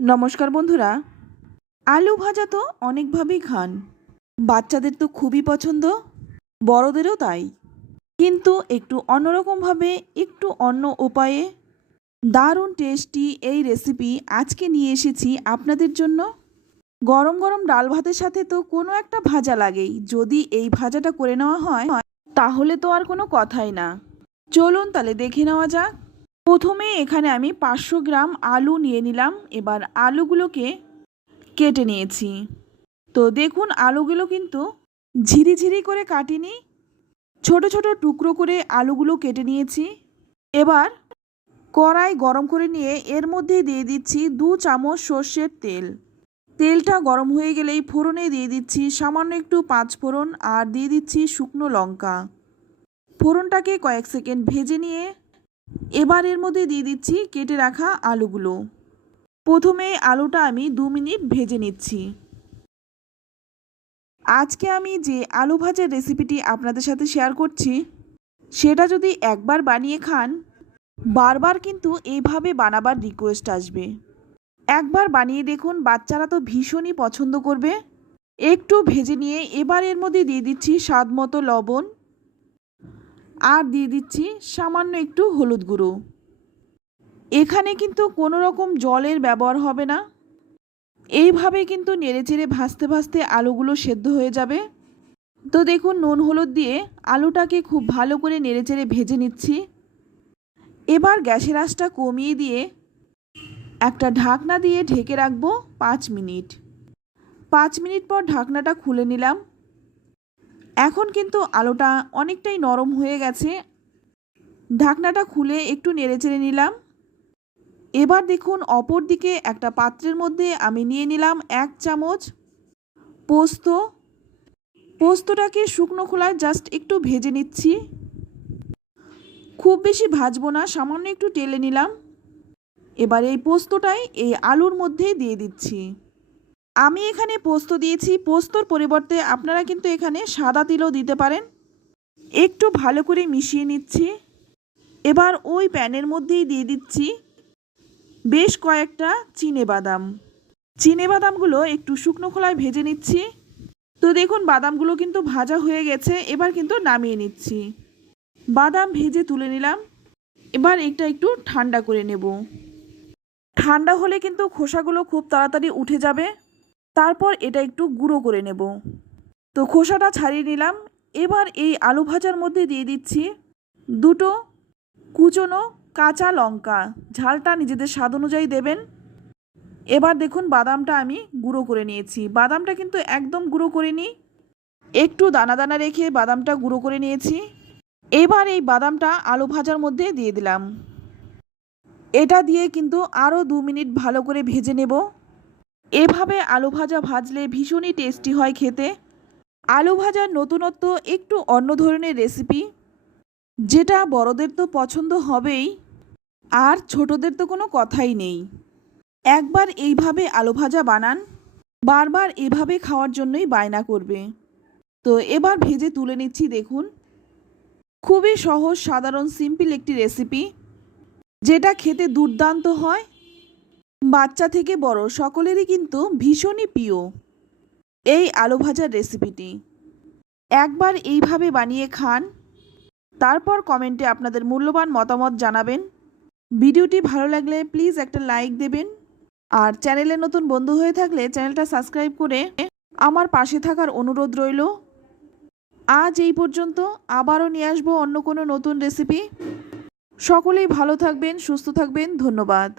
নমস্কার বন্ধুরা। আলু ভাজা তো অনেকভাবেই খান। বাচ্চাদের তো খুবই পছন্দ, বড়দেরও তাই। কিন্তু একটু অন্যরকমভাবে, একটু অন্য উপায়ে। দারুণ টেস্টি এই রেসিপি আজকে নিয়ে এসেছি আপনাদের জন্য। গরম গরম ডাল ভাতের সাথে তো কোনো একটা ভাজা লাগেই। যদি এই ভাজাটা করে নেওয়া হয়, তাহলে তো আর কোনো কথাই না। চলুন তাহলে দেখে নেওয়া যাক। প্রথমে এখানে আমি পাঁচশো গ্রাম আলু নিয়ে নিলাম, এবার আলুগুলোকে কেটে নিয়েছি। তো দেখুন, আলুগুলো কিন্তু ঝিরি ঝিরি করে কাটিনি। ছোট ছোট টুকরো করে আলুগুলো কেটে নিয়েছি। এবার কড়াই গরম করে নিয়ে এর মধ্যে দিয়ে দিচ্ছি দু চামচ সর্ষের তেল। তেলটা গরম হয়ে গেলেই ফোড়নে দিয়ে দিচ্ছি সামান্য একটু পাঁচ ফোড়ন আর দিয়ে দিচ্ছি শুকনো লঙ্কা। ফোড়নটাকে কয়েক সেকেন্ড ভেজে নিয়ে এবার এর মধ্যে দিয়ে দিচ্ছি কেটে রাখা আলুগুলো। প্রথমে আলুটা আমি দু মিনিট ভেজে নিচ্ছি। আজকে আমি যে আলু ভাজার রেসিপিটি আপনাদের সাথে শেয়ার করছি, সেটা যদি একবার বানিয়ে খান, বারবার কিন্তু এইভাবে বানাবার রিকোয়েস্ট আসবে। একবার বানিয়ে দেখুন, বাচ্চারা তো ভীষণই পছন্দ করবে। একটু ভেজে নিয়ে এবার এর মধ্যে দিয়ে দিচ্ছি স্বাদ মতো লবণ। আর দিয়ে দিচ্ছি সামান্য একটু হলুদ গুঁড়ো। এখানে কিন্তু কোনো রকম জলের ব্যবহার হবে না। এইভাবে কিন্তু নেড়েচেড়ে ভাজতে ভাজতে আলুগুলো সেদ্ধ হয়ে যাবে। তো দেখুন, নুন হলুদ দিয়ে আলুটাকে খুব ভালো করে নেড়েচেড়ে ভেজে নিচ্ছি। এবার গ্যাসের আঁচটা কমিয়ে দিয়ে একটা ঢাকনা দিয়ে ঢেকে রাখব পাঁচ মিনিট। পাঁচ মিনিট পর ঢাকনাটা খুলে নিলাম। এখন কিন্তু আলোটা অনেকটাই নরম হয়ে গেছে। ঢাকনাটা খুলে একটু নেড়েচেড়ে নিলাম। এবার দেখুন অপর দিকে একটা পাত্রের মধ্যে আমি নিয়ে নিলাম এক চামচ পোস্ত। পোস্তটাকে শুকনো খোলায় জাস্ট একটু ভেজে নিচ্ছি। খুব বেশি ভাজবো না, সামান্য একটু টেলে নিলাম। এবার এই পোস্তটাই এই আলুর মধ্যে দিয়ে দিচ্ছি। আমি এখানে পোস্ত দিয়েছি, পোস্তর পরিবর্তে আপনারা কিন্তু এখানে সাদা তিলও দিতে পারেন। একটু ভালো করে মিশিয়ে নিচ্ছি। এবার ওই প্যানের মধ্যেই দিয়ে দিচ্ছি বেশ কয়েকটা চিনে বাদাম। চিনে বাদামগুলো একটু শুকনো খোলায় ভেজে নিচ্ছি। তো দেখুন, বাদামগুলো কিন্তু ভাজা হয়ে গেছে, এবার কিন্তু নামিয়ে নিচ্ছি। বাদাম ভেজে তুলে নিলাম। এবার এটা একটু ঠান্ডা করে নেব। ঠান্ডা হলে কিন্তু খোসাগুলো খুব তাড়াতাড়ি উঠে যাবে। তারপর এটা একটু গুঁড়ো করে নেব। তো খোসাটা ছাড়িয়ে নিলাম। এবার এই আলু ভাজার মধ্যে দিয়ে দিচ্ছি দুটো কুচনো কাঁচা লঙ্কা। ঝালটা নিজেদের স্বাদ অনুযায়ী দেবেন। এবার দেখুন বাদামটা আমি গুঁড়ো করে নিয়েছি। বাদামটা কিন্তু একদম গুঁড়ো করিনি। একটু দানা দানা রেখে বাদামটা গুঁড়ো করে নিয়েছি। এবার এই বাদামটা আলু ভাজার মধ্যে দিয়ে দিলাম। এটা দিয়ে কিন্তু আরও দু মিনিট ভালো করে ভেজে নেব। এভাবে আলু ভাজা ভাজলে ভীষণই টেস্টি হয় খেতে। আলু ভাজার নতুনত্ব একটু অন্য ধরনের রেসিপি। যেটা বড়দের তো পছন্দ হবেই, আর ছোটদের তো কোনো কথাই নেই। একবার এইভাবে আলু ভাজা বানান, বারবার এভাবে খাওয়ার জন্যই বায়না করবে। তো এবার ভেজে তুলে নিচ্ছি দেখুন। খুবই সহজ, সাধারণ সিম্পল একটি রেসিপি, যেটা খেতে দুর্দান্ত হয় বাচ্চা থেকে বড় সকলেরই কিন্তু ভীষণই প্রিয়। এই আলু ভাজার রেসিপিটি। একবার এইভাবে বানিয়ে খান। তারপর কমেন্টে আপনাদের মূল্যবান মতামত জানাবেন। ভিডিওটি ভালো লাগলে প্লিজ একটা লাইক দেবেন। আর চ্যানেলে নতুন বন্ধু হয়ে থাকলে চ্যানেলটা সাবস্ক্রাইব করে আমার পাশে থাকার অনুরোধ রইল। আজ এই পর্যন্ত আবারও নিয়ে আসব অন্য কোনো নতুন রেসিপি। সকলেই ভালো থাকবেন, সুস্থ থাকবেন, ধন্যবাদ।